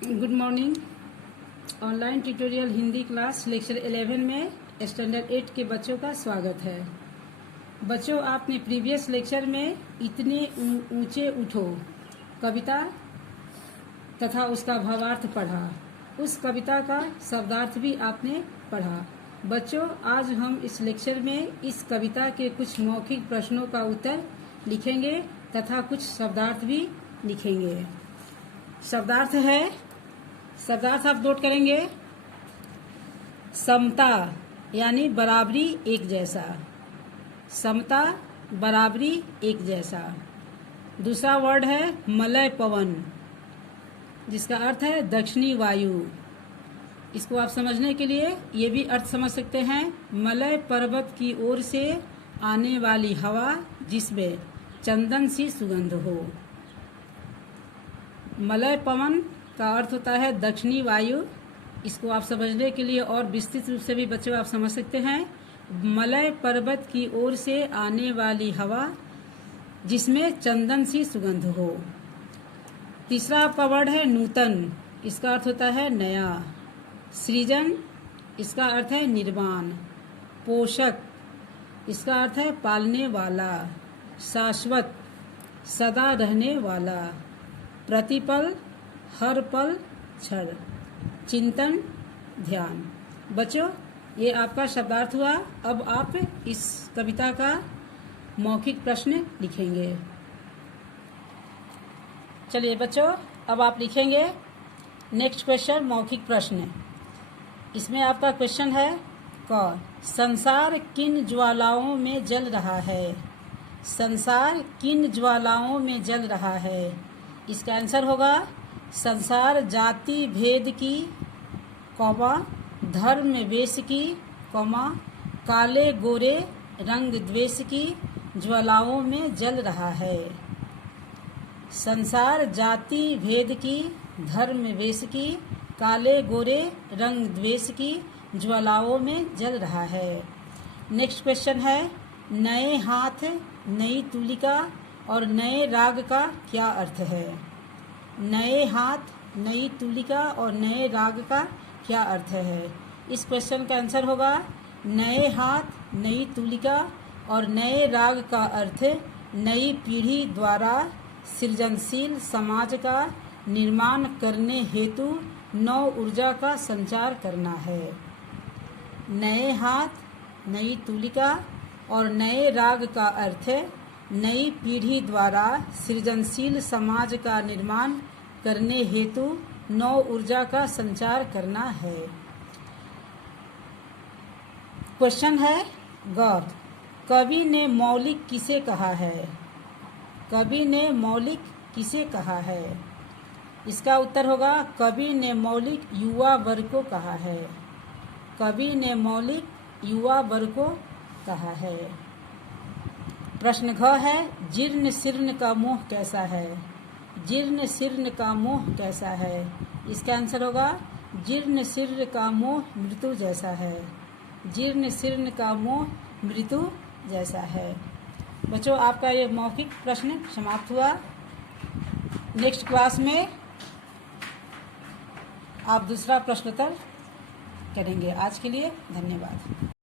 Good morning. Online tutorial Hindi class lecture 11 में standard 8 के बच्चों का स्वागत है। बच्चों, आपने प्रीवियस लेक्चर में इतने ऊंचे उठो कविता तथा उसका भावार्थ पढ़ा। उस कविता का शब्दार्थ भी आपने पढ़ा। बच्चों, आज हम इस लेक्चर में इस कविता के कुछ मौखिक प्रश्नों का उत्तर लिखेंगे तथा कुछ शब्दार्थ भी लिखेंगे। शब्दार्थ आप नोट करेंगे। समता यानी बराबरी, एक जैसा। समता, बराबरी, एक जैसा। दूसरा वर्ड है मलय पवन, जिसका अर्थ है दक्षिणी वायु। इसको आप समझने के लिए ये भी अर्थ समझ सकते हैं, मलय पर्वत की ओर से आने वाली हवा जिसमें चंदन सी सुगंध हो। मलय पवन का अर्थ होता है दक्षिणी वायु। इसको आप समझने के लिए और विस्तृत रूप से भी बच्चों आप समझ सकते हैं, मलय पर्वत की ओर से आने वाली हवा जिसमें चंदन सी सुगंध हो। तीसरा आपका वर्ड है नूतन, इसका अर्थ होता है नया। सृजन, इसका अर्थ है निर्माण। पोषक, इसका अर्थ है पालने वाला। शाश्वत, सदा रहने वाला। प्रतिपल, हर पल, क्षण। चिंतन, ध्यान। बच्चों, ये आपका शब्दार्थ हुआ। अब आप इस कविता का मौखिक प्रश्न लिखेंगे। चलिए बच्चों, अब आप लिखेंगे नेक्स्ट क्वेश्चन, मौखिक प्रश्न। इसमें आपका क्वेश्चन है क, संसार किन ज्वालाओं में जल रहा है। संसार किन ज्वालाओं में जल रहा है। इसका आंसर होगा संसार जाति भेद की, कौमा धर्म वेश की, कौमा काले गोरे रंग द्वेष की ज्वालाओं में जल रहा है। संसार जाति भेद की, धर्म वेश की, काले गोरे रंग द्वेष की ज्वालाओं में जल रहा है। नेक्स्ट क्वेश्चन है, नए हाथ नई तुलिका और नए राग का क्या अर्थ है। नए हाथ नई तुलिका और नए राग का क्या अर्थ है। इस क्वेश्चन का आंसर होगा नए हाथ नई तुलिका और नए राग का अर्थ नई पीढ़ी द्वारा सृजनशील समाज का निर्माण करने हेतु नव ऊर्जा का संचार करना है। नए हाथ नई तुलिका और नए राग का अर्थ नई पीढ़ी द्वारा सृजनशील समाज का निर्माण करने हेतु नव ऊर्जा का संचार करना है। क्वेश्चन है ग, कवि ने मौलिक किसे कहा है। कवि ने मौलिक किसे कहा है। इसका उत्तर होगा कवि ने मौलिक युवा वर्ग को कहा है। कवि ने मौलिक युवा वर्ग को कहा है। प्रश्न घ है, जीर्ण शीर्ण का मोह कैसा है। जीर्ण शीर्ण का मोह कैसा है। इसका आंसर होगा जीर्ण शीर्ण का मोह मृत्यु जैसा है। जीर्ण शीर्ण का मोह मृत्यु जैसा है। बच्चों, आपका ये मौखिक प्रश्न समाप्त हुआ। नेक्स्ट क्लास में आप दूसरा प्रश्नोत्तर करेंगे। आज के लिए धन्यवाद।